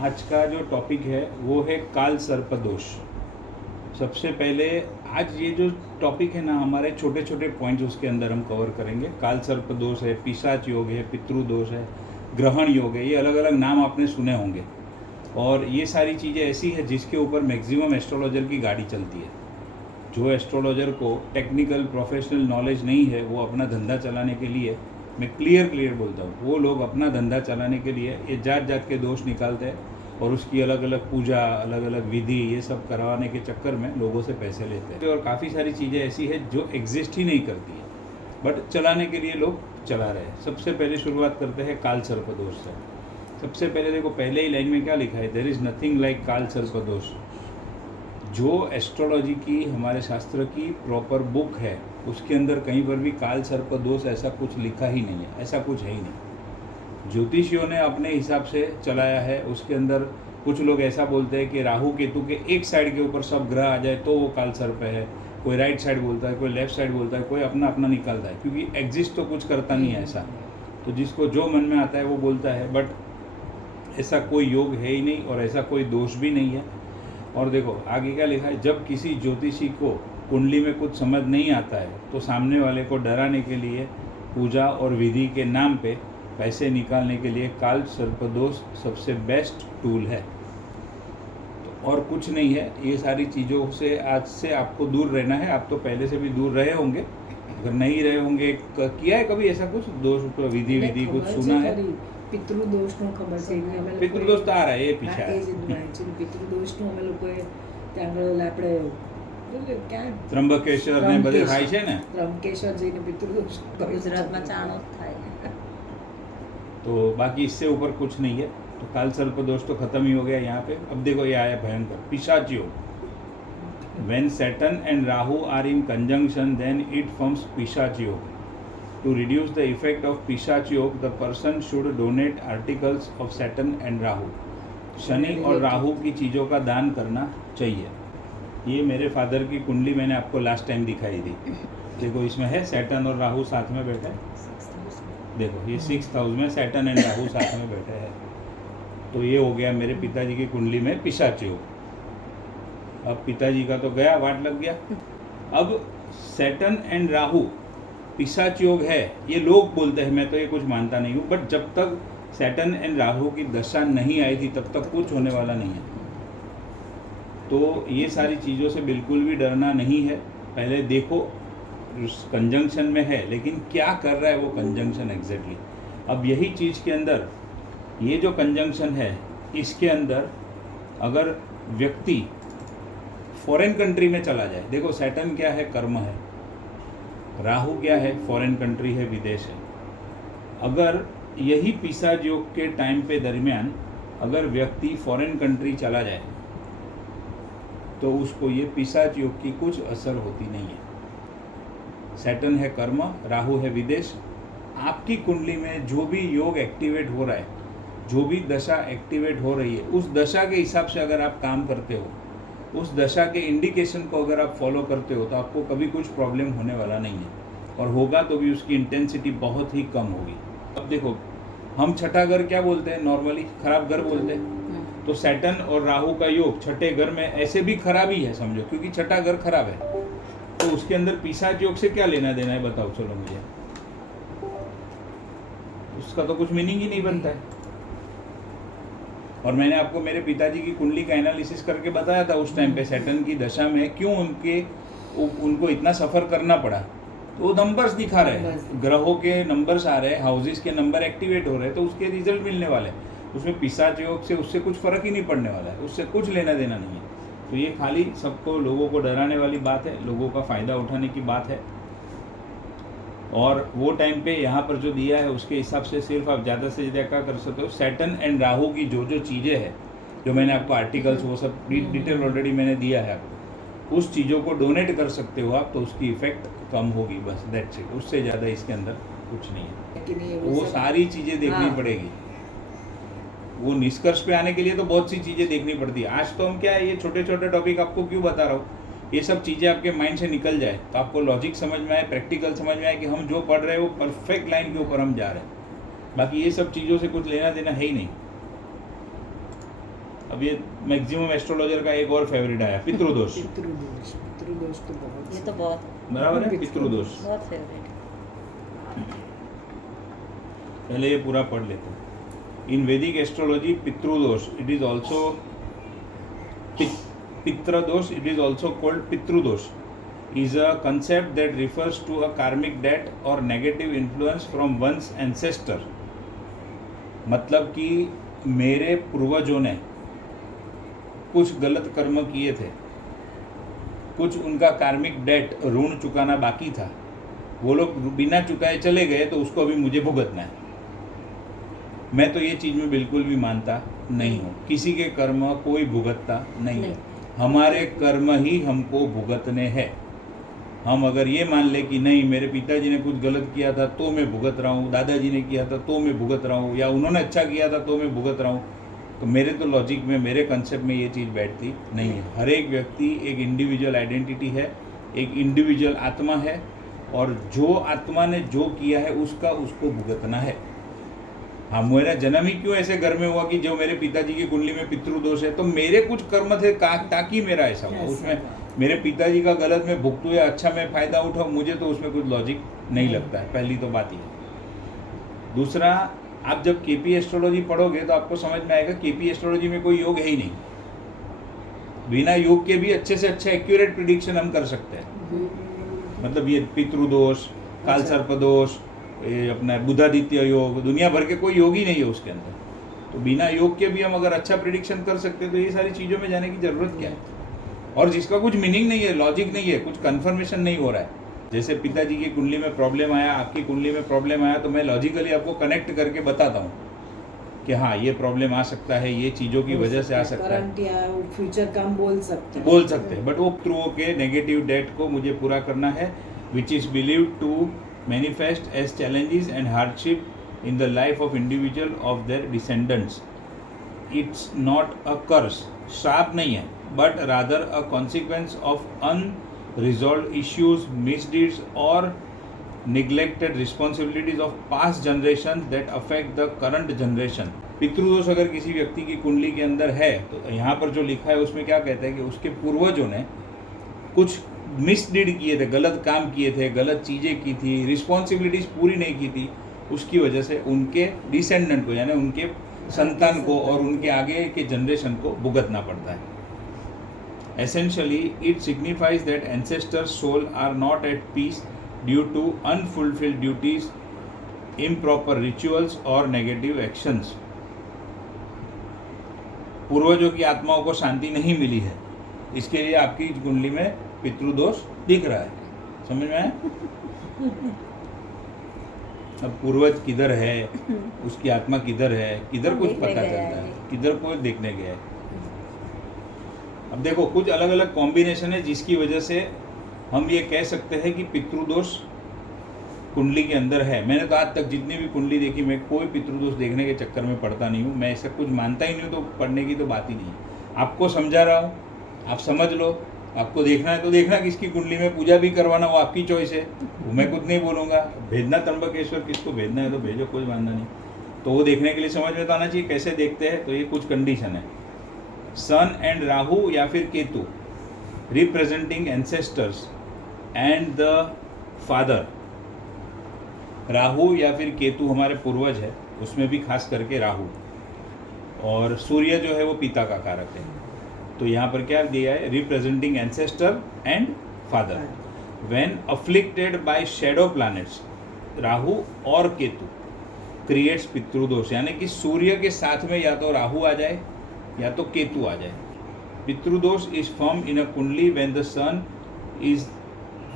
आज का जो टॉपिक है वो है काल सर्प दोष। सबसे पहले आज ये जो टॉपिक है ना, हमारे छोटे छोटे पॉइंट्स उसके अंदर हम कवर करेंगे। काल सर्प दोष है, पिशाच योग है, पितृ दोष है, ग्रहण योग है, ये अलग अलग नाम आपने सुने होंगे। और ये सारी चीज़ें ऐसी है जिसके ऊपर मैक्सिमम एस्ट्रोलॉजर की गाड़ी चलती है। जो एस्ट्रोलॉजर को टेक्निकल प्रोफेशनल नॉलेज नहीं है, वो अपना धंधा चलाने के लिए, मैं क्लियर बोलता हूँ, वो लोग अपना धंधा चलाने के लिए ये जात जात के दोष निकालते हैं और उसकी अलग अलग पूजा, अलग अलग विधि, ये सब करवाने के चक्कर में लोगों से पैसे लेते हैं। और काफ़ी सारी चीज़ें ऐसी है जो एग्जिस्ट ही नहीं करती है, बट चलाने के लिए लोग चला रहे हैं। सबसे पहले शुरुआत करते हैं काल सर्प दोष से। सबसे पहले देखो, पहले ही लाइन में क्या लिखा है, देयर इज़ नथिंग लाइक काल सर्प दोष। जो एस्ट्रोलॉजी की, हमारे शास्त्र की प्रॉपर बुक है, उसके अंदर कहीं पर भी काल सर्प दोष ऐसा कुछ लिखा ही नहीं है, ऐसा कुछ है ही नहीं। ज्योतिषियों ने अपने हिसाब से चलाया है। उसके अंदर कुछ लोग ऐसा बोलते हैं कि राहु केतु के एक साइड के ऊपर सब ग्रह आ जाए तो वो काल सर्प है। कोई राइट साइड बोलता है, कोई लेफ्ट साइड बोलता है, कोई अपना अपना निकालता है, क्योंकि एग्जिस्ट तो कुछ करता नहीं है ऐसा। तो जिसको जो मन में आता है वो बोलता है, बट ऐसा कोई योग है ही नहीं और ऐसा कोई दोष भी नहीं है। और देखो आगे क्या लिखा है, जब किसी ज्योतिषी को कुंडली में कुछ समझ नहीं आता है तो सामने वाले को डराने के लिए पूजा और विधि के नाम पे पैसे निकालने के लिए काल सर्पदोष सबसे बेस्ट टूल है। तो और कुछ नहीं है। ये सारी चीज़ों से आज से आपको दूर रहना है। आप तो पहले से भी दूर रहे होंगे, अगर नहीं रहे होंगे, किया है कभी ऐसा कुछ दोष विधि कुछ सुना है? પિતૃદોષનું ખબર છે કે અમે લોકો પિતૃદોષ તો આ રહે એ પીછા એ જ વાંચ્યું પિતૃદોષનું અમે લોકોએ ત્યાં આગળ આપણે ક્યાં ત્રંબકેશ્વર ને બધે થાય છે ને, ત્રંબકેશ્વર જઈને પિતૃદોષ ગુજરાતમાં ચાણો થાય। तो बाकी इससे ऊपर कुछ नहीं है। तो काल सर्प दोष तो खत्म ही हो गया यहाँ पे। अब देखो ये आया भयंकर पिशाच योग। When Saturn and Rahu are in conjunction then it forms pishach yog. To reduce the effect of पिशाच योग, the person should donate articles of Saturn and Rahu. Shani और राहु की चीज़ों का दान करना चाहिए। ये मेरे फादर की कुंडली मैंने आपको लास्ट टाइम दिखाई थी। देखो इसमें है सैटर्न और राहु साथ में बैठे। देखो ये 6th हाउस में सैटर्न एंड राहु साथ में बैठे हैं। तो ये हो गया मेरे पिताजी की कुंडली में पिशाच योग। अब पिताजी का तो गया, वाट लग गया। अब सैटर्न एंड राहु पिशाच योग है, ये लोग बोलते हैं, मैं तो ये कुछ मानता नहीं हूँ। बट जब तक सैटर्न एंड राहु की दशा नहीं आई थी तब तक कुछ होने वाला नहीं है। तो ये सारी चीज़ों से बिल्कुल भी डरना नहीं है। पहले देखो कंजंक्शन में है, लेकिन क्या कर रहा है वो कंजंक्शन एग्जैक्टली। अब यही चीज़ के अंदर ये जो कंजंक्शन है, इसके अंदर अगर व्यक्ति फॉरेन कंट्री में चला जाए, देखो सैटर्न क्या है, कर्म है, राहु क्या है, फॉरेन कंट्री है, विदेश है। अगर यही पिशाच योग के टाइम पे दरमियान अगर व्यक्ति फॉरेन कंट्री चला जाए तो उसको ये पिशाच योग की कुछ असर होती नहीं है। सैटर्न है कर्म, राहु है विदेश। आपकी कुंडली में जो भी योग एक्टिवेट हो रहा है, जो भी दशा एक्टिवेट हो रही है, उस दशा के हिसाब से अगर आप काम करते हो, उस दशा के इंडिकेशन को अगर आप फॉलो करते हो, तो आपको कभी कुछ प्रॉब्लम होने वाला नहीं है। और होगा तो भी उसकी इंटेंसिटी बहुत ही कम होगी। अब देखो हम छठा घर क्या बोलते हैं, नॉर्मली खराब घर बोलते हैं। तो सैटर्न और राहु का योग छठे घर में ऐसे भी खराब ही है समझो, क्योंकि छठा घर खराब है। तो उसके अंदर पिशाच योग से क्या लेना देना है बताओ, चलो मुझे। उसका तो कुछ मीनिंग ही नहीं बनता है। और मैंने आपको मेरे पिताजी की कुंडली का एनालिसिस करके बताया था उस टाइम पे, सैटर्न की दशा में क्यों उनको इतना सफ़र करना पड़ा। तो वो नंबर्स दिखा रहे हैं, ग्रहों के नंबर्स आ रहे हैं, हाउसेस के नंबर एक्टिवेट हो रहे हैं, तो उसके रिजल्ट मिलने वाले हैं। उसमें पिशाच योग से उससे कुछ फ़र्क ही नहीं पड़ने वाला है, उससे कुछ लेना देना नहीं है। तो ये खाली सबको, लोगों को डराने वाली बात है, लोगों का फ़ायदा उठाने की बात है। और वो टाइम पे यहाँ पर जो दिया है उसके हिसाब से सिर्फ आप ज़्यादा से ज़्यादा क्या कर सकते हो, सैटर्न एंड राहु की जो जो चीज़ें हैं, जो मैंने आपको आर्टिकल्स वो सब डिटेल ऑलरेडी मैंने दिया है आपको, उस चीज़ों को डोनेट कर सकते हो आप, तो उसकी इफ़ेक्ट कम होगी, बस दैट्स इट। उससे ज़्यादा इसके अंदर कुछ नहीं है। वो सारी चीज़ें देखनी पड़ेगी। वो निष्कर्ष पे आने के लिए तो बहुत सी चीज़ें देखनी पड़ती है। आज तो हम क्या है, ये छोटे छोटे टॉपिक आपको क्यों बता रहा हूँ, ये सब चीज़ें आपके माइंड से निकल जाए तो आपको लॉजिक समझ में आए, प्रैक्टिकल समझ में आए कि हम जो पढ़ रहे हैं वो परफेक्ट लाइन के ऊपर हम जा रहे हैं। बाकी ये सब चीज़ों से कुछ लेना देना है ही नहीं। अब ये मैक्सिमम एस्ट्रोलॉजर का एक और फेवरेट आया, पितृदोष। पितृदोष तो बहुत ये तो बहुत बराबर है, पितृदोष। बहुत फेवरेट। पहले ये पूरा पढ़ लेते हैं। In Vedic astrology pitra dosh it is also pitra dosh it is also called pitra dosh is a concept that refers to a karmic debt or negative influence from one's ancestor। मतलब कि मेरे पूर्वजों ने कुछ गलत कर्म किए थे, कुछ उनका कार्मिक डेट ऋण चुकाना बाकी था, वो लोग बिना चुकाए चले गए तो उसको अभी मुझे भुगतना है। मैं तो ये चीज़ में बिल्कुल भी मानता नहीं हूँ। किसी के कर्म कोई भुगतता नहीं है, हमारे कर्म ही हमको भुगतने हैं। हम अगर ये मान ले कि नहीं मेरे पिताजी ने कुछ गलत किया था तो मैं भुगत रहा हूँ, दादाजी ने किया था तो मैं भुगत रहा हूँ, या उन्होंने अच्छा किया था तो मैं भुगत रहा हूँ, तो मेरे तो लॉजिक में, मेरे कंसेप्ट में ये चीज़ बैठती नहीं है। हर एक व्यक्ति एक इंडिविजुअल आइडेंटिटी है, एक इंडिविजुअल आत्मा है, और जो आत्मा ने जो किया है उसका उसको भुगतना है। हाँ, मेरा जन्म ही क्यों ऐसे घर में हुआ कि जो मेरे पिताजी की कुंडली में पितृदोष है, तो मेरे कुछ कर्म थे ताकि मेरा ऐसा हुआ। उसमें मेरे पिताजी का गलत मैं भुगतूँ या अच्छा मैं फ़ायदा उठाऊँ, मुझे तो उसमें कुछ लॉजिक नहीं लगता है। पहली तो बात ये। दूसरा, आप जब केपी एस्ट्रोलॉजी पढ़ोगे तो आपको समझ में आएगा केपी एस्ट्रोलॉजी में कोई योग है ही नहीं। बिना योग के भी अच्छे से अच्छा एक्यूरेट प्रिडिक्शन हम कर सकते हैं। मतलब ये पितृदोष, काल सर्पदोष, ये अपना बुधादित्य योग, दुनिया भर के कोई योग ही नहीं है उसके अंदर। तो बिना योग के भी हम अगर अच्छा प्रिडिक्शन कर सकते हैं तो ये सारी चीज़ों में जाने की ज़रूरत क्या है। और जिसका कुछ मीनिंग नहीं है, लॉजिक नहीं है, कुछ कन्फर्मेशन नहीं हो रहा है। जैसे पिताजी की कुंडली में प्रॉब्लम आया, आपकी कुंडली में प्रॉब्लम आया, तो मैं लॉजिकली आपको कनेक्ट करके बताता हूँ कि हाँ ये प्रॉब्लम आ सकता है, ये चीज़ों की वजह से आ सकता है, करंट या फ्यूचर का हम बोल सकते हैं। बट वो पितृओं के नेगेटिव डेट को मुझे पूरा करना है, which is believed to manifest as challenges and hardship in the life of individual of their descendants. It's not a curse, श्राप नहीं है, but rather a consequence of unresolved issues, misdeeds or neglected responsibilities of past generations that affect the current generation। पितृदोष अगर किसी व्यक्ति की कुंडली के अंदर है तो यहाँ पर जो लिखा है उसमें क्या कहता है कि उसके पूर्वजों ने कुछ मिसडीड किए थे, गलत काम किए थे, गलत चीज़ें की थी, रिस्पॉन्सिबिलिटीज पूरी नहीं की थी, उसकी वजह से उनके डिसेंडेंट को यानी उनके संतान को और उनके आगे के जनरेशन को भुगतना पड़ता है। Essentially, it signifies that ancestors' souls are not at peace due to unfulfilled duties, improper rituals or negative actions। पूर्वजों की आत्माओं को शांति नहीं मिली है, इसके लिए आपकी कुंडली में पितृदोष दिख रहा है। समझ में आया? अब पूर्वज किधर है, उसकी आत्मा किधर है, किधर कुछ पता चलता है, किधर कोई देखने गया है। अब देखो कुछ अलग अलग कॉम्बिनेशन है जिसकी वजह से हम ये कह सकते हैं कि पितृदोष कुंडली के अंदर है। मैंने तो आज तक जितनी भी कुंडली देखी, मैं कोई पितृदोष देखने के चक्कर में पड़ता नहीं हूँ। मैं ऐसा कुछ मानता ही नहीं हूँ, तो पढ़ने की तो बात ही नहीं है। आपको समझा रहा हूँ, आप समझ लो। आपको देखना है तो देखना, किसकी कुंडली में पूजा भी करवाना वो आपकी चॉइस है, वो मैं कुछ नहीं बोलूँगा। भेजना त्र्यंबकेश्वर, किसको भेजना है तो भेजो, कोई मानना नहीं। तो वो देखने के लिए समझ में तो आना चाहिए कैसे देखते हैं। तो ये कुछ कंडीशन है। सन एंड राहु या फिर Ketu representing ancestors and the father. Rahu या फिर केतु हमारे पूर्वज है, उसमें भी खास करके राहु। और सूर्य जो है वो पिता का कारक है। तो यहाँ पर क्या दिया है, representing ancestor and father. When afflicted by shadow planets Rahu और केतु क्रिएट्स पितृदोष, यानी कि सूर्य के साथ में या तो राहु आ जाए या तो केतु आ जाए। पितृदोष इज फॉर्म इन अ कुंडली व्हेन द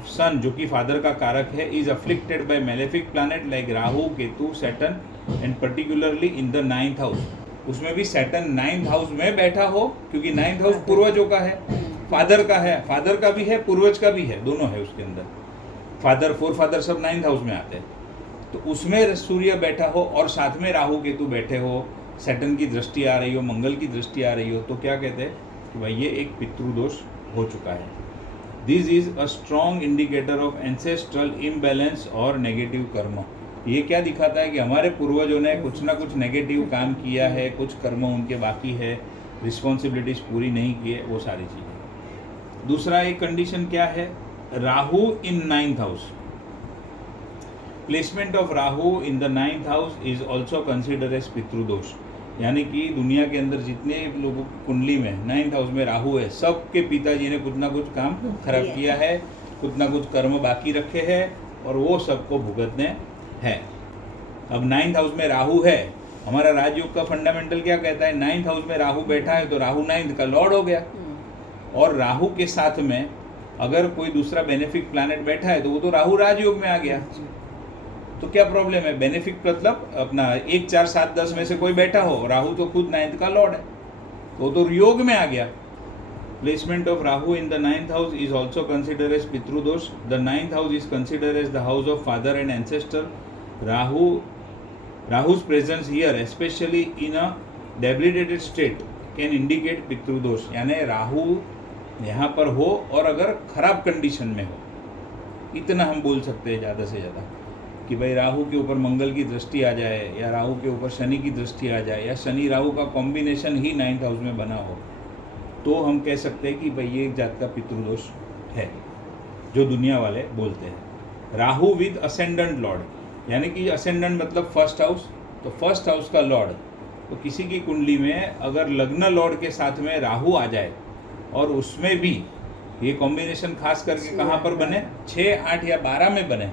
सन जो कि फादर का कारक है is afflicted by malefic planet like Rahu, Ketu, Saturn and particularly in the 9th house. उसमें भी सैटर्न 9th हाउस में बैठा हो, क्योंकि 9th हाउस पूर्वजों का है, फादर का है, फादर का भी है, पूर्वज का भी है, दोनों है उसके अंदर। फादर, फोर फादर सब 9th हाउस में आते हैं। तो उसमें सूर्य बैठा हो और साथ में राहु केतु बैठे हो, सैटर्न की दृष्टि आ रही हो, मंगल की दृष्टि आ रही हो, तो क्या कहते हैं कि भाई ये एक पितृदोष हो चुका है। This is a strong indicator of ancestral imbalance और नेगेटिव कर्म। ये क्या दिखाता है कि हमारे पूर्वजों ने कुछ ना कुछ नेगेटिव काम किया है, कुछ कर्म उनके बाकी है, रिस्पॉन्सिबिलिटीज पूरी नहीं की है, वो सारी चीज़ें। दूसरा एक कंडीशन क्या है, Rahu in 9th house. Placement of Rahu in the 9th house is also consider as Pitra Dosh. यानी कि दुनिया के अंदर जितने लोगों की कुंडली में 9th हाउस में राहु है, सबके पिताजी ने कुछ ना कुछ काम खराब किया है, कुछ ना कुछ कर्म बाकी रखे हैं और वो सबको भुगतने हैं। अब 9th हाउस में राहु है, हमारा राजयोग का फंडामेंटल क्या कहता है, 9th हाउस में राहु बैठा है तो राहु 9th का लॉर्ड हो गया, और राहु के साथ में अगर कोई दूसरा बेनिफिक प्लैनेट बैठा है तो वो तो राहु राजयोग में आ गया। तो क्या प्रॉब्लम है, बेनिफिक मतलब अपना 1 4 7 10 में से कोई बैठा हो, राहु तो खुद 9th का लॉर्ड है, तो योग में आ गया। Placement of Rahu in the 9th house is also consider as Pitra Dosh. The 9th house is consider as the house of father and ancestor. राहु's presence here especially in a debilitated state can indicate Pitra Dosh. यानी राहु यहाँ पर हो और अगर खराब condition में हो, इतना हम बोल सकते हैं ज़्यादा से ज़्यादा कि भाई राहु के ऊपर मंगल की दृष्टि आ जाए या राहु के ऊपर शनि की दृष्टि आ जाए या शनि राहु का कॉम्बिनेशन ही 9th हाउस में बना हो, तो हम कह सकते हैं कि भाई ये एक जात का पितृदोष है, जो दुनिया वाले बोलते हैं। राहु विद असेंडेंट लॉर्ड, यानी कि असेंडेंट मतलब फर्स्ट हाउस, तो फर्स्ट हाउस का लॉर्ड, तो किसी की कुंडली में अगर लग्न लॉर्ड के साथ में राहु आ जाए और उसमें भी ये कॉम्बिनेशन खास करके कहाँ पर बने, 6 8 या 12 में बने,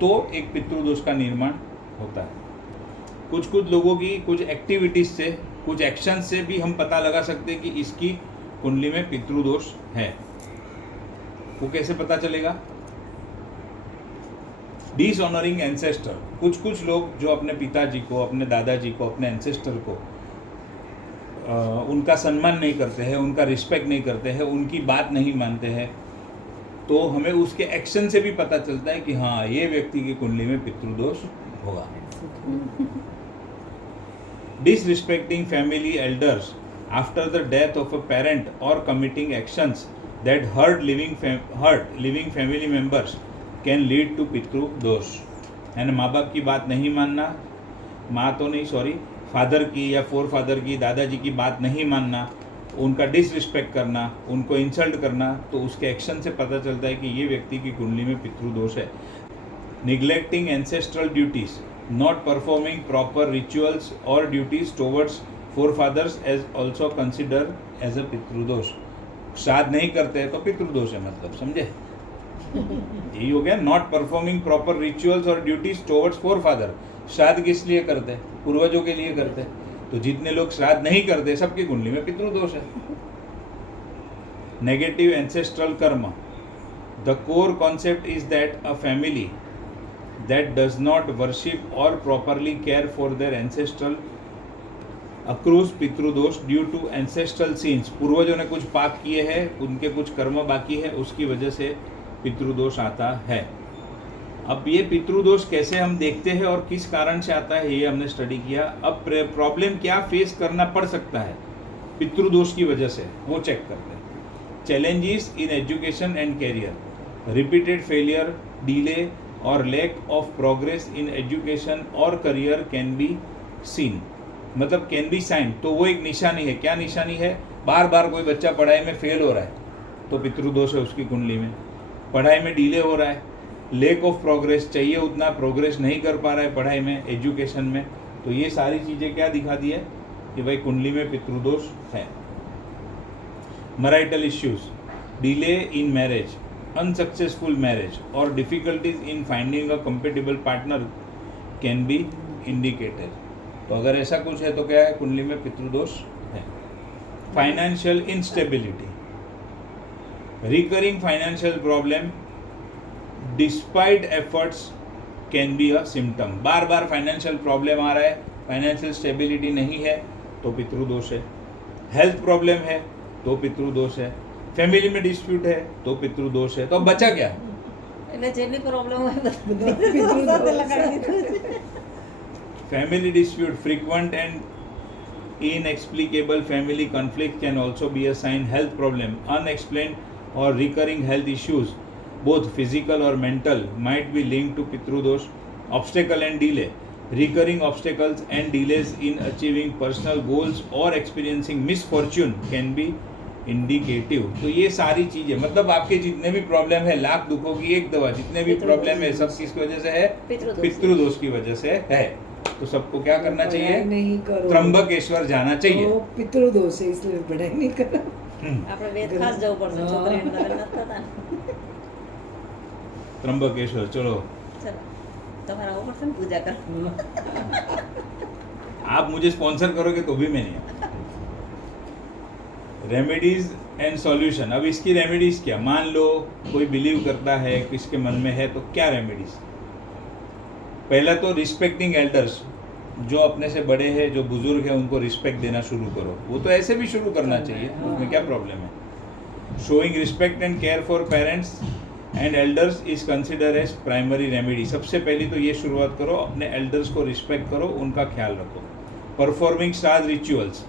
तो एक पितृदोष का निर्माण होता है। कुछ लोगों की कुछ एक्टिविटीज से, कुछ एक्शन से भी हम पता लगा सकते हैं कि इसकी कुंडली में पितृदोष है। वो कैसे पता चलेगा, डिसऑनरिंग एंसेस्टर। कुछ लोग जो अपने पिताजी को, अपने दादाजी को, अपने एंसेस्टर को उनका सम्मान नहीं करते हैं, उनका रिस्पेक्ट नहीं करते हैं, उनकी बात नहीं मानते हैं, तो हमें उसके एक्शन से भी पता चलता है कि हाँ ये व्यक्ति की कुंडली में पितृदोष होगा। Disrespecting family elders after the death of a parent और committing actions that hurt living family members can lead to Pitra Dosh. यानी माँ बाप की बात नहीं मानना, फादर की या फोर फादर की, दादाजी की बात नहीं मानना, उनका डिसरिस्पेक्ट करना, उनको इंसल्ट करना, तो उसके एक्शन से पता चलता है कि ये व्यक्ति की कुंडली में पितृदोष है। Neglecting ancestral duties, not performing proper rituals और duties towards forefathers as also consider as a Pitra Dosh. श्राद्ध नहीं करते हैं तो पितृदोष है, मतलब समझे, यही हो गया। नॉट परफॉर्मिंग प्रॉपर रिचुअल्स और ड्यूटीज टुवर्ड्स फोरफादर। श्राद्ध किस लिए करते हैं, पूर्वजों के लिए करते हैं, तो जितने लोग श्राद्ध नहीं करते सबकी कुंडली में पितृदोष है। Negative ancestral karma, the core concept is that a family that does not worship और properly care for their ancestral accrues Pitra Dosh due to ancestral sins. पूर्वजों ने कुछ पाप किए हैं, उनके कुछ कर्म बाकी है, उसकी वजह से पितृदोष आता है। अब ये पितृदोष कैसे हम देखते हैं और किस कारण से आता है, ये हमने स्टडी किया। अब प्रॉब्लम क्या फेस करना पड़ सकता है पितृदोष की वजह से, वो चेक करते हैं। Challenges in education and career, repeated failure, delay और lack of progress in education और करियर कैन बी सीन। मतलब कैन बी साइन, तो वो एक निशानी है। क्या निशानी है, बार बार कोई बच्चा पढ़ाई में फेल हो रहा है तो पितृदोष है उसकी कुंडली में। पढ़ाई में डिले हो रहा है, लैक ऑफ प्रोग्रेस, चाहिए उतना प्रोग्रेस नहीं कर पा रहा है पढ़ाई में, एजुकेशन में, तो ये सारी चीज़ें क्या दिखाती है कि भाई कुंडली में पितृदोष है। Marital issues, delay in marriage, unsuccessful marriage और difficulties in finding a compatible partner can be indicated. तो अगर ऐसा कुछ है तो क्या है, कुंडली में पितृदोष है। Financial instability, recurring financial problem despite efforts can be a symptom. बार बार फाइनेंशियल प्रॉब्लम आ रहा है, फाइनेंशियल स्टेबिलिटी नहीं है तो पितृदोष है। हेल्थ प्रॉब्लम है तो पितृदोष है। फैमिली में डिस्प्यूट है तो पितृदोष है। तो अब बचा क्या, जेनी प्रॉब्लम है family dispute, frequent and inexplicable family conflict can also be a sign. Health problem, unexplained और recurring health issues both physical or mental might be linked to Pitra Dosh. obstacle and delay, recurring obstacles and delays in achieving personal goals or experiencing misfortune can be indicative। तो ये सारी चीजें मतलब आपके जितने भी problem है, लाख दुखों की एक दवा, जितने भी प्रॉब्लम है सब किसकी वजह से है? पितृदोष की वजह से है। तो सबको क्या करना चाहिए? नहीं करो, त्र्यंबकेश्वर जाना चाहिए। तो पितृदोष है इसलिए पढ़ाई नहीं करो। આપણે વેદ ખાસ જવું પડશે છોકરીને લગ્ન નથી થતા ને। त्र्यंबकेश्वर चलो, ચલો તમારે આવવું પડશે ને પૂજા કરવા। आप मुझे स्पॉन्सर करोगे तो भी मैं नहीं आऊंगा। Remedies and solution. अब इसकी रेमेडीज क्या? मान लो कोई बिलीव करता है, किसके मन में है, तो क्या रेमेडीज? पहला तो रिस्पेक्टिंग एल्डर्स, जो अपने से बड़े हैं, जो बुजुर्ग हैं, उनको रिस्पेक्ट देना शुरू करो। वो तो ऐसे भी शुरू करना चाहिए, उसमें क्या प्रॉब्लम है? Showing respect and care for parents and elders is consider as primary remedy. सबसे पहले तो ये शुरुआत करो, अपने एल्डर्स को रिस्पेक्ट करो, उनका ख्याल रखो। परफॉर्मिंग श्राद्ध रिचुअल्स,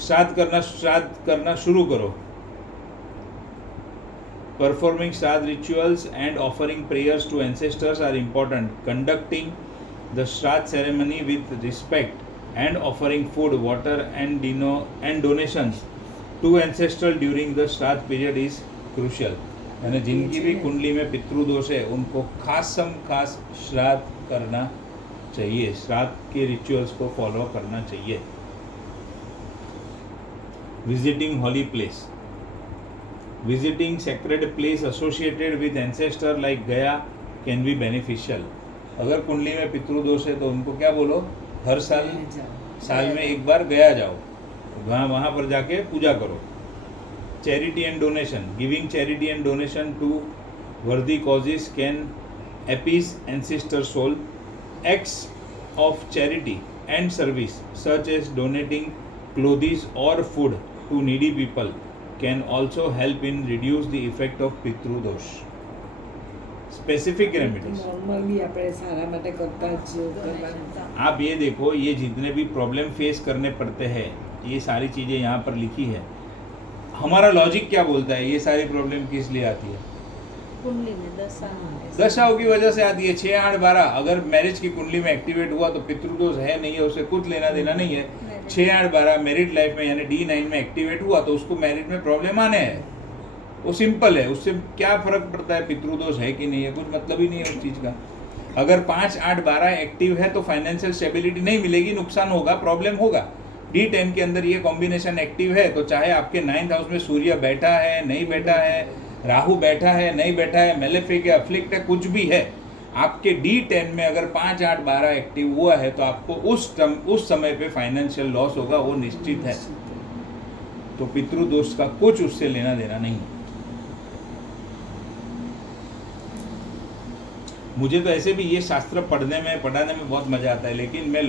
श्राद्ध करना शुरू करो। Performing shraddh rituals and offering prayers to ancestors are important. Conducting the Shraddh ceremony with respect and offering food, water and donations to ancestral during the Shraddh period is crucial। यानी जिनकी भी कुंडली में पितृदोष है उनको खास श्राद्ध करना चाहिए, श्राद्ध के रिचुअल्स को फॉलो करना चाहिए। Visiting holy place, visiting sacred place associated with ancestor like गया कैन बी बेनिफिशियल। अगर कुंडली में पितृदोष है तो उनको क्या बोलो? हर साल में एक बार गया जाओ, वहाँ पर जाके पूजा करो। Charity and donation, giving charity and donation to worthy causes can appease ancestor soul. Acts of charity and service such as donating clothes और food to needy people can also help in reduce the effect of Pitra Dosh. Specific remedies normally આપણે સારા માટે કરતા જ કરવાના। आप ये देखो, ये जितने भी प्रॉब्लम फेस करने पड़ते हैं, ये सारी चीज़ें यहाँ पर लिखी है। हमारा लॉजिक क्या बोलता है? ये सारी प्रॉब्लम किस लिए आती है? कुंडली में दशा दशाओं की वजह से आती है। 6, 8, 12 अगर मैरिज की कुंडली में एक्टिवेट हुआ तो पितृदोष है नहीं है, उससे कुछ लेना देना नहीं है। 6, 8, 12 मैरिड लाइफ में यानी D9 में एक्टिवेट हुआ तो उसको मैरिज में प्रॉब्लम आने हैं। वो सिंपल है, उससे क्या फर्क पड़ता है पितृदोष है कि नहीं है? कुछ मतलब ही नहीं है उस चीज़ का। अगर 5, 8, 12 एक्टिव है तो फाइनेंशियल स्टेबिलिटी नहीं मिलेगी, नुकसान होगा, प्रॉब्लम होगा। D10 के अंदर ये कॉम्बिनेशन एक्टिव है तो चाहे आपके 9th हाउस में सूर्य बैठा है, नहीं बैठा है, राहु बैठा है, नहीं बैठा है, मेलेफिक है, अफ्लिक्ट है, कुछ भी है, आपके D10 में अगर 5, 8, 12 एक्टिव हुआ है तो आपको उस समय पे फाइनेंशियल लॉस होगा, वो निश्चित है। तो पितृदोष का कुछ उससे लेना देना नहीं है। मुझे तो ऐसे भी ये शास्त्र पढ़ाने में बहुत मज़ा आता है, लेकिन मैं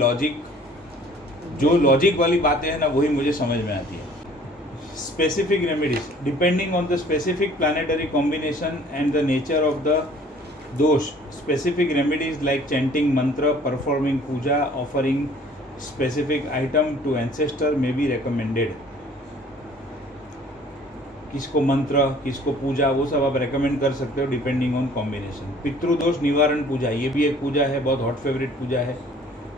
जो लॉजिक वाली बातें हैं ना, वही मुझे समझ में आती है। Specific remedies, depending on the specific planetary combination and the nature of the dosh, specific remedies like chanting mantra, performing puja, offering specific item to ancestor may be recommended. किसको मंत्र, किसको पूजा, वो सब आप रेकमेंड कर सकते हो डिपेंडिंग ऑन कॉम्बिनेशन। पितृदोष निवारण पूजा, ये भी एक पूजा है, बहुत हॉट फेवरेट पूजा है।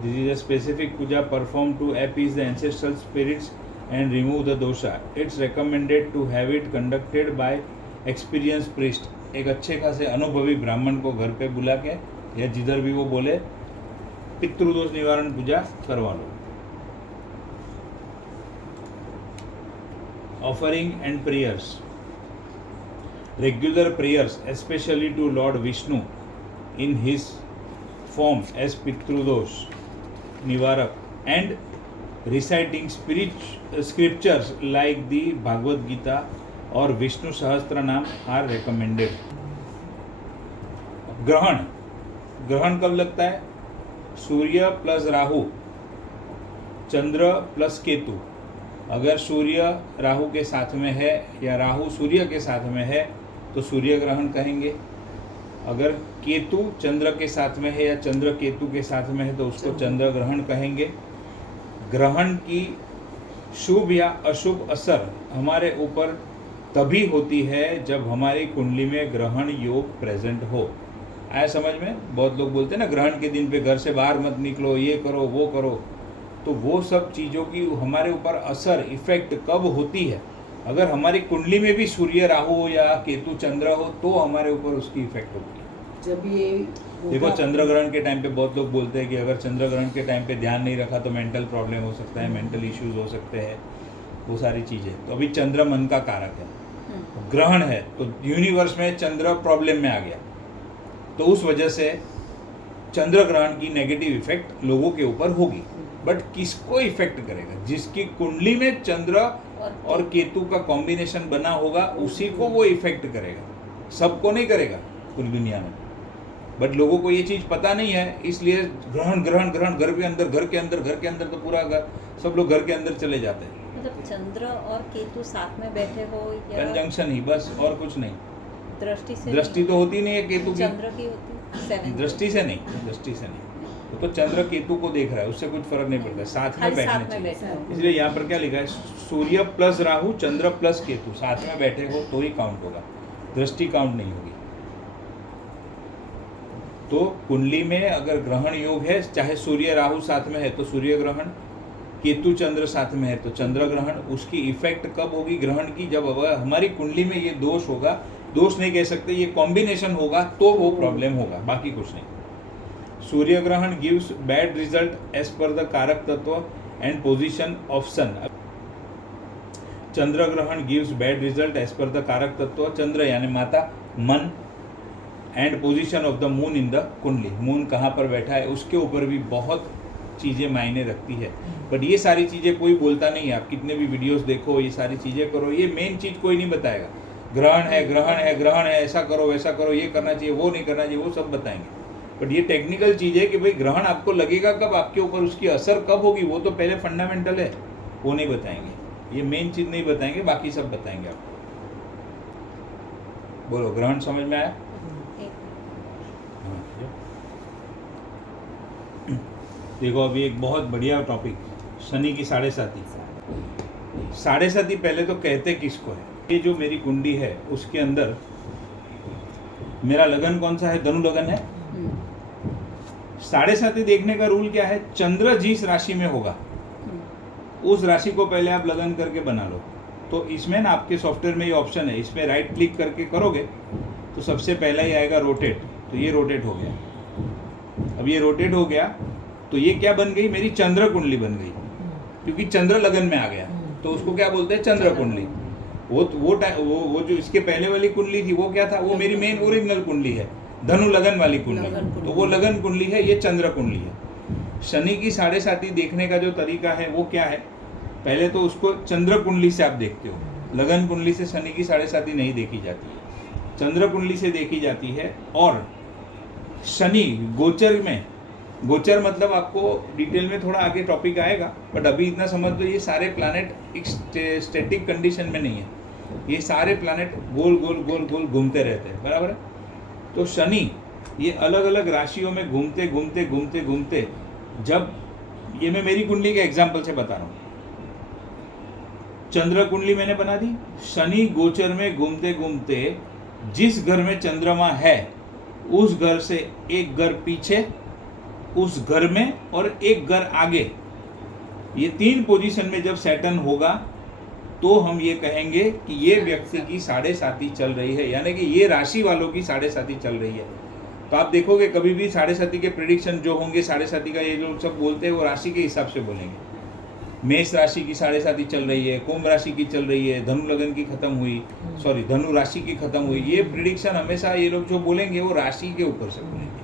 This is a specific puja perform to appease the ancestral spirits and remove the dosha. It's recommended to have it conducted by experience priest. एक अच्छे खासे अनुभवी ब्राह्मण को घर पे बुला के या जिधर भी वो बोले पितृदोष निवारण पूजा करवा लो। Offering and prayers, regular prayers especially to Lord Vishnu in his form as Pitrudosh Nivarak and reciting scriptures like the Bhagavad Gita or Vishnu Sahasranam are recommended। ग्रहण कब लगता है? सूर्य प्लस राहु, चंद्र प्लस केतु। अगर सूर्य राहु के साथ में है या राहु सूर्य के साथ में है तो सूर्य ग्रहण कहेंगे। अगर केतु चंद्र के साथ में है या चंद्र केतु के साथ में है तो उसको चंद्र ग्रहण कहेंगे। ग्रहण की शुभ या अशुभ असर हमारे ऊपर तभी होती है जब हमारी कुंडली में ग्रहण योग प्रेजेंट हो। आया समझ में? बहुत लोग बोलते हैं ना ग्रहण के दिन पे घर से बाहर मत निकलो, ये करो वो करो, तो वो सब चीज़ों की हमारे ऊपर असर इफेक्ट कब होती है? अगर हमारी कुंडली में भी सूर्य राहु हो या केतु चंद्र हो तो हमारे ऊपर उसकी इफेक्ट होती है। जब ये देखो होगा- चंद्र ग्रहण के टाइम पे बहुत लोग बोलते हैं कि अगर चंद्र ग्रहण के टाइम पे ध्यान नहीं रखा तो मेंटल प्रॉब्लम हो सकता है, मेंटल इश्यूज हो सकते हैं, वो सारी चीज़ें। तो अभी चंद्र मन का कारक है, ग्रहण है, तो यूनिवर्स में चंद्र प्रॉब्लम में आ गया, तो उस वजह से चंद्र ग्रहण की नेगेटिव इफेक्ट लोगों के ऊपर होगी। बट किसको इफेक्ट करेगा? जिसकी कुंडली में चंद्र और केतु का कॉम्बिनेशन बना होगा उसी को वो इफेक्ट करेगा, सबको नहीं करेगा पूरी दुनिया में। बट लोगों को ये चीज़ पता नहीं है, इसलिए ग्रहण ग्रहण ग्रहण, घर के अंदर घर के अंदर घर के अंदर, तो पूरा घर सब लोग घर के अंदर चले जाते हैं। मतलब चंद्र और केतु साथ में बैठे हो या कंजंक्शन ही बस, और कुछ नहीं। दृष्टि से? दृष्टि तो होती नहीं है केतु की, चंद्र की होती, सेवन दृष्टि से नहीं, दृष्टि से नहीं। वो तो चंद्र केतु को देख रहा है, उससे कुछ फर्क नहीं पड़ता, साथ में खाली बैठने साथ में चाहिए। बैठा हो। इसलिए यहाँ पर क्या लिखा है? सूर्य प्लस राहु, चंद्र प्लस केतु साथ में बैठे हो तो ही काउंट होगा, दृष्टि काउंट नहीं होगी। तो कुंडली में अगर ग्रहण योग है, चाहे सूर्य राहु साथ में है तो सूर्य ग्रहण, केतु चंद्र साथ में है तो चंद्र ग्रहण, उसकी इफेक्ट कब होगी ग्रहण की? जब अगर हमारी कुंडली में ये दोष होगा, दोष नहीं कह सकते, ये कॉम्बिनेशन होगा तो वो प्रॉब्लम होगा, बाकी कुछ नहीं। Surya grahan gives bad result as per the karak tattva and position of sun. Chandra grahan gives bad result as per the karak tattva, चंद्र यानी माता, मन, and position of the moon in the kundli. Moon कहाँ पर बैठा है उसके ऊपर भी बहुत चीज़ें मायने रखती है। बट ये सारी चीज़ें कोई बोलता नहीं है, आप कितने भी वीडियोस देखो, ये सारी चीज़ें करो, ये मेन चीज़ कोई नहीं बताएगा। ग्रहण है ग्रहण है ग्रहण है, ऐसा करो वैसा करो, ये करना चाहिए वो नहीं करना चाहिए, वो सब बताएंगे। बट ये टेक्निकल चीज़ है कि भाई ग्रहण आपको लगेगा कब, आपके ऊपर उसकी असर कब होगी, वो तो पहले फंडामेंटल है, वो नहीं बताएंगे। ये मेन चीज़ नहीं बताएंगे, बाकी सब बताएंगे आपको। बोलो, ग्रहण समझ में आया? देखो अभी एक बहुत बढ़िया टॉपिक, शनि की साढ़े साती। साढ़े साती पहले तो कहते किसको है? ये जो मेरी कुंडी है उसके अंदर मेरा लगन कौन सा है? धनु लगन है। साढ़े साती देखने का रूल क्या है? चंद्र जिस राशि में होगा उस राशि को पहले आप लगन करके बना लो। तो इसमें ना आपके सॉफ्टवेयर में ये ऑप्शन है, इसमें राइट क्लिक करके करोगे तो सबसे पहला ही आएगा रोटेट। तो ये रोटेट हो गया। अब ये रोटेट हो गया तो ये क्या बन गई? मेरी चंद्र कुंडली बन गई, क्योंकि चंद्र लगन में आ गया। तो उसको क्या बोलते हैं? चंद्र कुंडली। वो जो इसके पहले वाली कुंडली थी वो क्या था? वो मेरी मेन ओरिजिनल कुंडली है, धनु लगन वाली कुंडली। तो वो लगन कुंडली है, ये चंद्र कुंडली है। शनि की साढ़े साती देखने का जो तरीका है वो क्या है? पहले तो उसको चंद्र कुंडली से आप देखते हो, लगन कुंडली से शनि की साढ़े साती नहीं देखी जाती है, चंद्र कुंडली से देखी जाती है। और शनि गोचर में, गोचर मतलब आपको डिटेल में थोड़ा आगे टॉपिक आएगा, बट अभी इतना समझ लो ये सारे प्लैनेट एक स्टैटिक कंडीशन में नहीं है, ये सारे प्लैनेट गोल गोल गोल गोल घूमते रहते हैं, बराबर है। तो शनि ये अलग अलग राशियों में घूमते घूमते घूमते घूमते, जब ये मैं मेरी कुंडली के एग्जाम्पल से बता रहा हूँ, चंद्र कुंडली मैंने बना दी, शनि गोचर में घूमते घूमते जिस घर में चंद्रमा है उस घर से एक घर पीछे, उस घर में और एक घर आगे, ये तीन पोजीशन में जब सैटर्न होगा तो हम ये कहेंगे कि ये व्यक्ति की साढ़े साती चल रही है, यानी कि ये राशि वालों की साढ़े साती चल रही है। तो आप देखोगे कभी भी साढ़े साती के प्रेडिक्शन जो होंगे, साढ़े साती का ये जो सब बोलते हैं वो राशि के हिसाब से बोलेंगे। मेष राशि की साढ़े साती चल रही है, कुंभ राशि की चल रही है, धनु लगन की खत्म हुई, सॉरी धनु राशि की खत्म हुई, ये प्रेडिक्शन हमेशा ये लोग जो बोलेंगे वो राशि के ऊपर से बोलेंगे।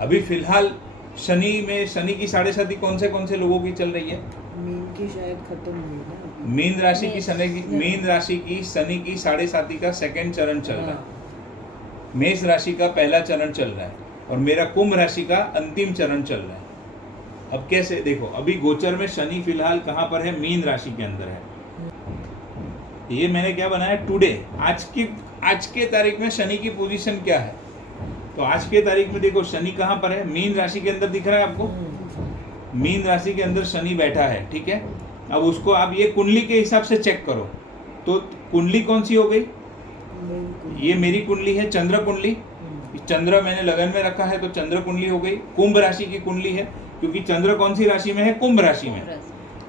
अभी फिलहाल शनि में शनि की साढ़े साती कौन से लोगों की चल रही है? मीन की शायद खत्म हुई ना। मीन राशि की मीन राशि की शनि की साढ़े साती का सेकंड चरण चल रहा है, मेष राशि का पहला चरण चल रहा है, और मेरा कुंभ राशि का अंतिम चरण चल रहा है। अब कैसे देखो, अभी गोचर में शनि फिलहाल कहाँ पर है? मीन राशि के अंदर है। ये मैंने क्या बनाया? टुडे, आज के तारीख में शनि की पोजीशन क्या है? तो आज के तारीख में देखो शनि कहाँ पर है? मीन राशि के अंदर दिख रहा है आपको, मीन राशि के अंदर शनि बैठा है, ठीक है। अब उसको आप ये कुंडली के हिसाब से चेक करो, तो कुंडली कौन सी हो गई? ये मेरी कुंडली है चंद्र कुंडली, चंद्र मैंने लगन में रखा है तो चंद्र कुंडली हो गई। कुंभ राशि की कुंडली है क्योंकि चंद्र कौन सी राशि में है? कुंभ राशि में।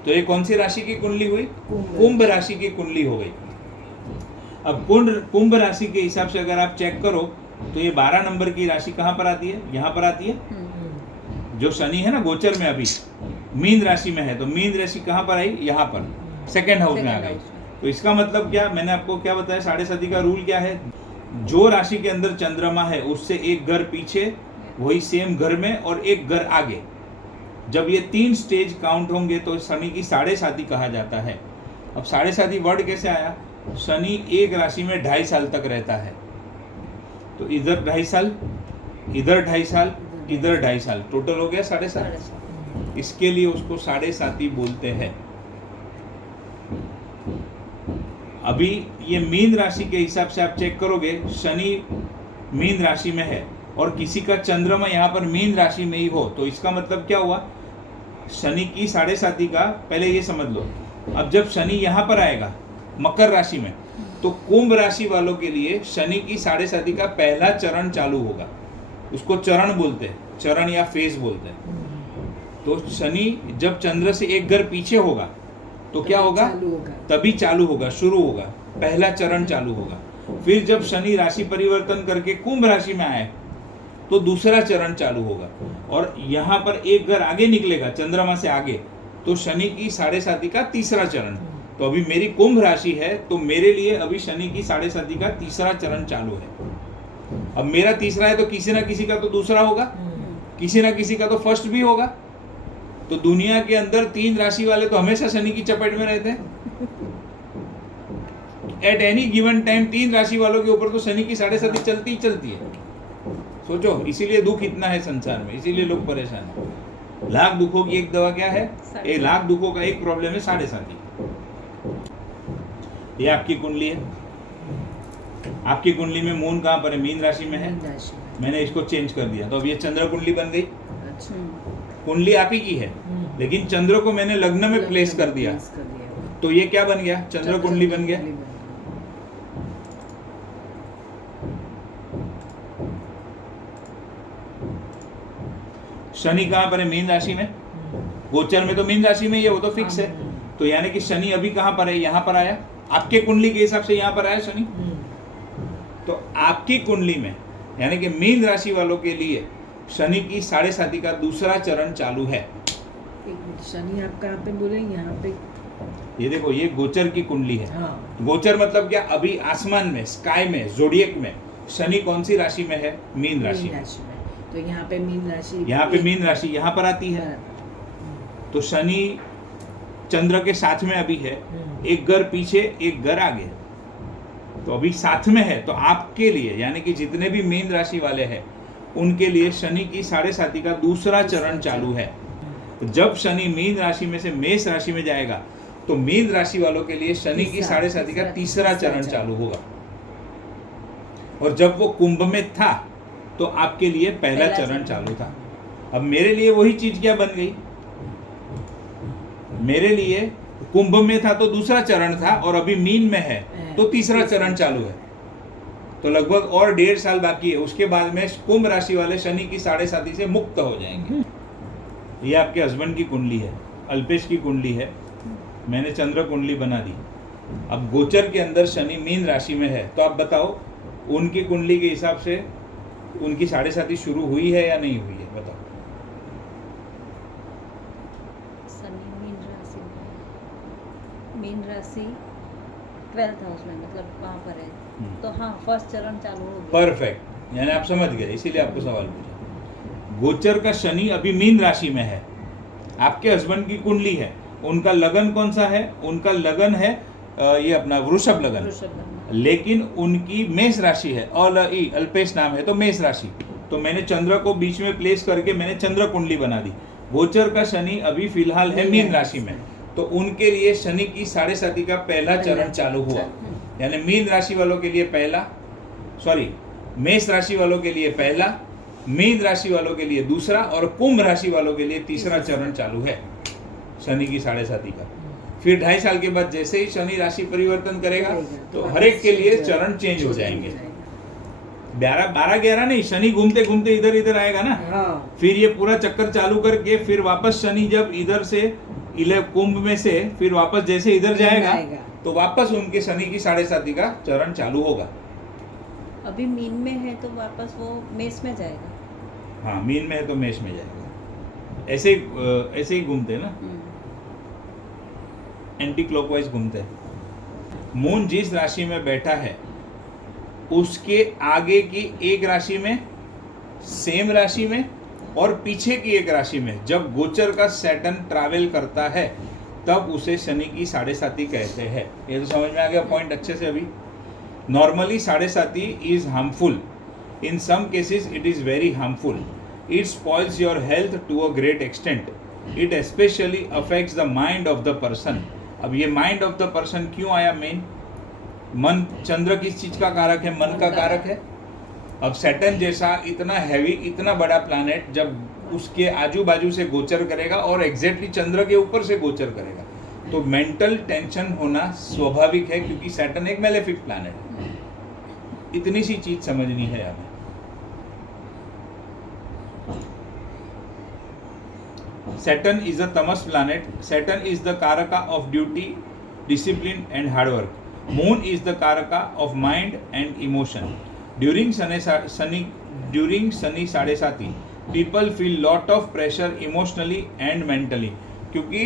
तो ये कौन सी राशि की कुंडली हुई? कुंभ राशि की कुंडली हो गई। अब कुंभ राशि के हिसाब से अगर आप चेक करो तो ये 12 नंबर की राशि कहाँ पर आती है? यहाँ पर आती है। जो शनि है ना गोचर में अभी मीन राशि में है, तो मीन राशि कहाँ पर आई? यहाँ पर सेकेंड हाउस में आ गई। तो इसका मतलब क्या, मैंने आपको क्या बताया, 7.5 का रूल क्या है? जो राशि के अंदर चंद्रमा है उससे एक घर पीछे वही सेम घर में और एक घर आगे, जब ये 3 स्टेज काउंट होंगे तो शनि की 7.5 कहा जाता है। अब 7.5 वर्ड कैसे आया? शनि एक राशि में 2.5 साल तक रहता है, तो इधर 2.5 साल, इधर 2.5 साल, इधर 2.5 साल, टोटल हो गया 7.5। इसके लिए उसको 7.5 बोलते हैं। अभी ये मीन राशि के हिसाब से आप चेक करोगे, शनि मीन राशि में है और किसी का चंद्रमा यहाँ पर मीन राशि में ही हो, तो इसका मतलब क्या हुआ? शनि की 7.5 का, पहले ये समझ लो, अब जब शनि यहाँ पर आएगा मकर राशि में, तो कुंभ राशि वालों के लिए शनि की 7.5 का पहला चरण चालू होगा। उसको चरण बोलते हैं, चरण या फेज बोलते हैं। तो शनि जब चंद्र से एक घर पीछे होगा तो क्या होगा? तभी चालू होगा, शुरू होगा, पहला चरण चालू होगा। फिर जब शनि राशि परिवर्तन करके कुंभ राशि में आए तो दूसरा चरण चालू होगा, और यहाँ पर एक घर आगे निकलेगा चंद्रमा से आगे, तो शनि की 7.5 का तीसरा चरण। तो अभी मेरी कुंभ राशि है तो मेरे लिए अभी शनि की 7.5 का तीसरा चरण चालू है। अब मेरा तीसरा है तो किसी ना किसी का तो दूसरा होगा, किसी ना किसी का तो फर्स्ट भी होगा। तो दुनिया के अंदर 3 राशि वाले तो हमेशा शनि की चपेट में रहते हैं। एट एनी गिवन टाइम 3 राशि वालों के ऊपर तो शनि की 7.5 चलती ही चलती है। सोचो, इसीलिए दुख इतना है संसार में, इसीलिए लोग परेशान हैं। लाख दुखों की एक दवा क्या है? 1 लाख दुखों का एक प्रॉब्लम है 7.5। ये आपकी कुंडली है। आपकी कुंडली में मून कहाँ पर है? मीन राशि में है। मैंने इसको चेंज कर दिया तो अब ये चंद्र कुंडली बन गई। कुंडली आप ही की है, लेकिन चंद्र को मैंने लग्न में प्लेस कर दिया, तो ये क्या बन गया? चंद्र कुंडली बन गया। शनि कहाँ पर है? मीन राशि में। गोचर में तो मीन राशि में ही है, वो तो फिक्स है। तो यानी कि शनि अभी कहाँ पर है? यहाँ पर आया। आपके कुंडली के हिसाब से यहाँ पर आया शनि। तो आपकी कुंडली में यानी कि मीन राशि वालों के लिए शनि की 7.5 का दूसरा चरण चालू है। शनि आप कहाँ पे बोले? यहाँ पे। ये देखो, ये गोचर की कुंडली है। हाँ। गोचर मतलब क्या? अभी आसमान में, स्काई में, जोडियक में शनि कौन सी राशि में है? मीन राशि में। तो यहाँ पे मीन राशि, यहाँ पे मीन राशि यहाँ पर आती है। तो शनि चंद्र के साथ में अभी है, एक घर पीछे एक घर आगे, तो अभी साथ में है। तो आपके लिए यानी कि जितने भी मीन राशि वाले हैं उनके लिए शनि की 7.5 का दूसरा चरण चालू है। जब शनि मीन राशि में से मेष राशि में जाएगा तो मीन राशि वालों के लिए शनि की 7.5 का तीसरा चरण चालू होगा। और जब वो कुंभ में था तो आपके लिए पहला चरण चालू था। अब मेरे लिए वही चीज क्या बन गई? मेरे लिए कुंभ में था तो दूसरा चरण था, और अभी मीन में है तो तीसरा चरण चालू है। तो लगभग और 1.5 साल बाकी है, उसके बाद में कुंभ राशि वाले शनि की 7.5 से मुक्त हो जाएंगे। ये आपके हस्बैंड की कुंडली है, अल्पेश की कुंडली है। मैंने चंद्र कुंडली बना दी। अब गोचर के अंदर शनि मीन राशि में है, तो आप बताओ उनकी कुंडली के हिसाब से उनकी 7.5 शुरू हुई है या नहीं हुई है? बताओ। मीन राशि 12th हाउस में, मतलब वहाँ पर है, तो हाँ फर्स्ट चरण चालू हो गया। परफेक्ट, यानी आप समझ गए, इसीलिए आपको सवाल पूछा। गोचर का शनि अभी मीन राशि में है, आपके हस्बैंड की कुंडली है। उनका लगन कौन सा है? उनका लगन है ये अपना वृषभ लगन, लेकिन उनकी मेष राशि है। अल्पेश नाम है तो मेष राशि। तो मैंने चंद्र को बीच में प्लेस करके मैंने चंद्र कुंडली बना दी। गोचर का शनि अभी फिलहाल है मीन राशि में, तो उनके लिए शनि की 7.5 का पहला चरण चालू हुआ। यानी मीन राशि वालों के लिए पहला, मेष राशि वालों के लिए पहला, मीन राशि वालों के लिए दूसरा, और कुंभ राशि वालों के लिए तीसरा चरण चालू है शनि की 7.5 का। फिर 2.5 साल के बाद जैसे ही शनि राशि परिवर्तन करेगा तो हर एक के लिए चरण चेंज हो जाएंगे। 12 11 नहीं, शनि घूमते घूमते इधर इधर आएगा ना, हाँ फिर ये पूरा चक्कर चालू करके फिर वापस शनि जब इधर से कुंभ में से फिर वापस जैसे इधर जाएगा तो वापस उनके शनि की 7.5 का चरण चालू होगा। अभी मीन में है तो वापस वो मेष में जाएगा। हाँ, मीन में है तो मेष में जाएगा। ऐसे ही घूमते हैं ना, एंटी क्लॉकवाइज घूमते हैं। मून जिस राशि में बैठा है उसके आगे की एक राशि में, सेम राशि में और पीछे की एक राशि में जब गोचर का सैटर्न ट्रैवल करता है तब उसे शनि की 7.5 कहते हैं। ये तो समझ में आ गया पॉइंट अच्छे से। अभी normally 7.5 is harmful, in some cases it is very harmful, it spoils your health to a great extent, it specially affects the mind of the person. अब ये माइंड ऑफ द पर्सन क्यों आया main? मन, चंद्र किस चीज का कारक है? मन का कारक है। अब सैटर्न जैसा इतना हैवी, इतना बड़ा प्लैनेट जब उसके आजू बाजू से गोचर करेगा और एग्जैक्टली चंद्र के ऊपर से गोचर करेगा तो मेंटल टेंशन होना स्वाभाविक है, क्योंकि सैटर्न एक मेलेफिक प्लैनेट है। इतनी सी चीज समझनी है हमें। Saturn is a tamas planet. Saturn is the karaka of duty, discipline and hard work. Moon is the karaka of mind and emotion. During Shani 7.5, people feel lot of pressure emotionally and mentally. क्योंकि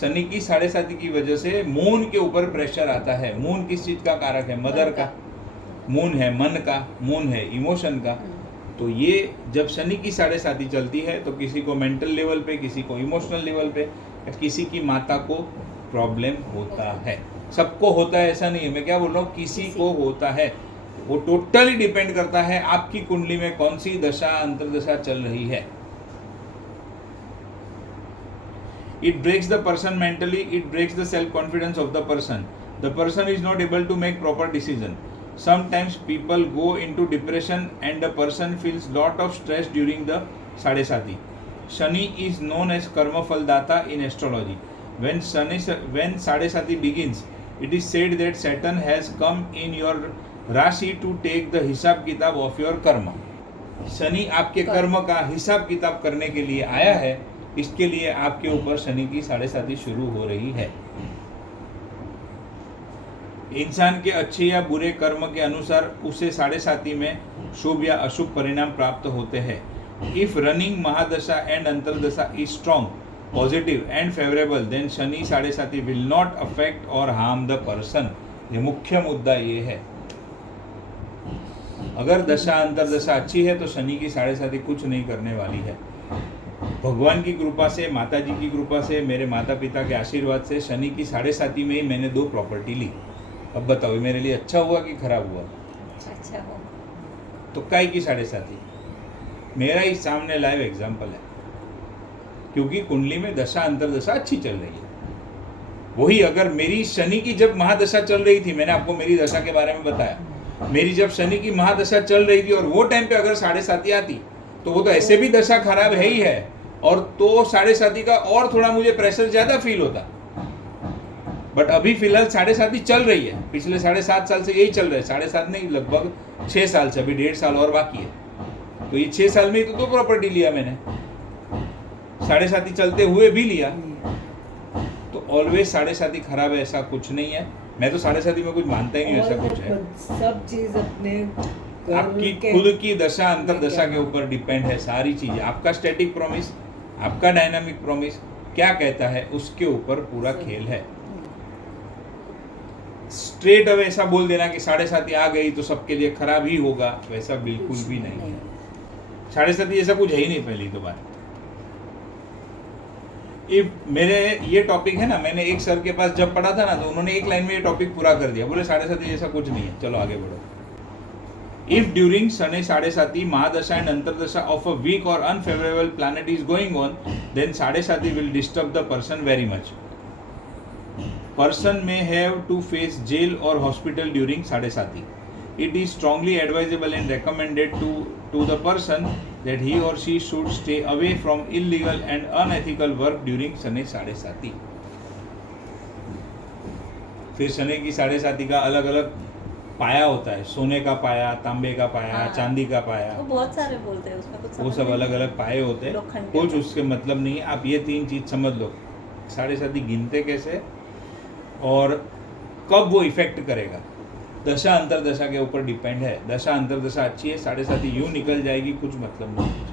शनि की 7.5 की वजह से moon के ऊपर pressure आता है। Moon किस चीज का कारक है? मदर का। मून है मन का, मून है इमोशन का। तो ये जब शनि की 7.5 चलती है तो किसी को मेंटल लेवल पे, किसी को इमोशनल लेवल पे, किसी की माता को प्रॉब्लम होता है। सबको होता है ऐसा नहीं है, मैं क्या बोल रहा हूँ, किसी को होता है। वो टोटली डिपेंड करता है आपकी कुंडली में कौन सी दशा अंतर्दशा चल रही है। It breaks the person mentally, it breaks the self-confidence of the person. The person is not able to make proper decision. Sometimes people go into depression and the person feels lot of stress during the 7.5. Shani is known as Karma Faldata in astrology. When 7.5 begins, it is said that Saturn has come in your Rashi to take the हिसाब किताब of your karma. Shani आपके कर्म का हिसाब किताब करने के लिए आया है, इसके लिए आपके ऊपर शनि की 7.5 शुरू हो रही है। इंसान के अच्छे या बुरे कर्म के अनुसार उसे 7.5 में शुभ या अशुभ परिणाम प्राप्त होते हैं। If running mahadasha and antardasha is strong, positive and favourable, then Shani 7.5 will not affect और हार्म द पर्सन। ये मुख्य मुद्दा ये है। अगर दशा अंतरदशा अच्छी है तो शनि की 7.5 कुछ नहीं करने वाली है। भगवान की कृपा से, माता जी की कृपा से, मेरे माता पिता के आशीर्वाद से शनि की 7.5 में ही मैंने 2 प्रॉपर्टी ली। अब बताओ मेरे लिए अच्छा हुआ कि खराब हुआ? अच्छा हो। तो काय की 7.5? मेरा ही सामने लाइव एग्जाम्पल है, क्योंकि कुंडली में दशा अंतरदशा अच्छी चल रही है। वही अगर मेरी शनि की जब महादशा चल रही थी, मैंने आपको मेरी दशा के बारे में बताया, मेरी जब शनि की महादशा चल रही थी और वो टाइम पे अगर 7.5 आती तो वो तो ऐसे भी दशा खराब है ही है, और तो 7.5 का और थोड़ा मुझे प्रेशर ज्यादा फील होता। बट अभी फिलहाल 7.5 चल रही है, पिछले 7.5 साल से यही चल रहा है। 7.5 नहीं, लगभग 6 साल से, अभी 1.5 साल और बाकी है। तो ये 6 साल में ही तो 2 प्रॉपर्टी लिया मैंने, 7.5 चलते हुए भी लिया। तो ऑलवेज 7.5 खराब है ऐसा कुछ नहीं है। मैं तो 7.5 में कुछ मानता ही नहीं ऐसा कुछ है। सब चीज अपने आपकी खुद की दशा अंतरदशा के ऊपर डिपेंड है सारी चीजें। आपका स्टैटिक प्रॉमिस, आपका डायनामिक प्रॉमिस क्या कहता है, उसके ऊपर पूरा खेल है। स्ट्रेट अवे ऐसा बोल देना कि 7.5 आ गई तो सबके लिए खराब ही होगा, वैसा बिल्कुल भी नहीं है। 7.5 ऐसा कुछ है ही नहीं। पहली तो बात, मेरे ये टॉपिक है ना, मैंने एक सर के पास जब पढ़ा था ना तो उन्होंने एक लाइन में ये टॉपिक पूरा कर दिया, बोले 7.5 ऐसा कुछ नहीं है। चलो आगे बढ़ो। If during Shani 7.5 Mahadasha and Antardasha of a weak or unfavorable planet is going on, then 7.5 will disturb the person very much. Person may have to face jail or hospital during 7.5. It is strongly advisable and recommended to the person that he or she should stay away from illegal and unethical work during Shani 7.5. फिर शनि की 7.5 का अलग अलग पाया होता है, सोने का पाया, तांबे का पाया, हाँ। चांदी का पाया, वो बहुत सारे बोलते हैं उसमें कुछ वो समझ सब नहीं अलग आता। अलग पाए होते हैं, लोखंड के कुछ पाए। उसके मतलब नहीं है। आप ये 3 चीज़ समझ लो, 7.5 गिनते कैसे और कब वो इफेक्ट करेगा, दशा अंतरदशा के ऊपर डिपेंड है। दशा अंतरदशा अच्छी है, 7.5 यूँ निकल जाएगी, कुछ मतलब नहीं।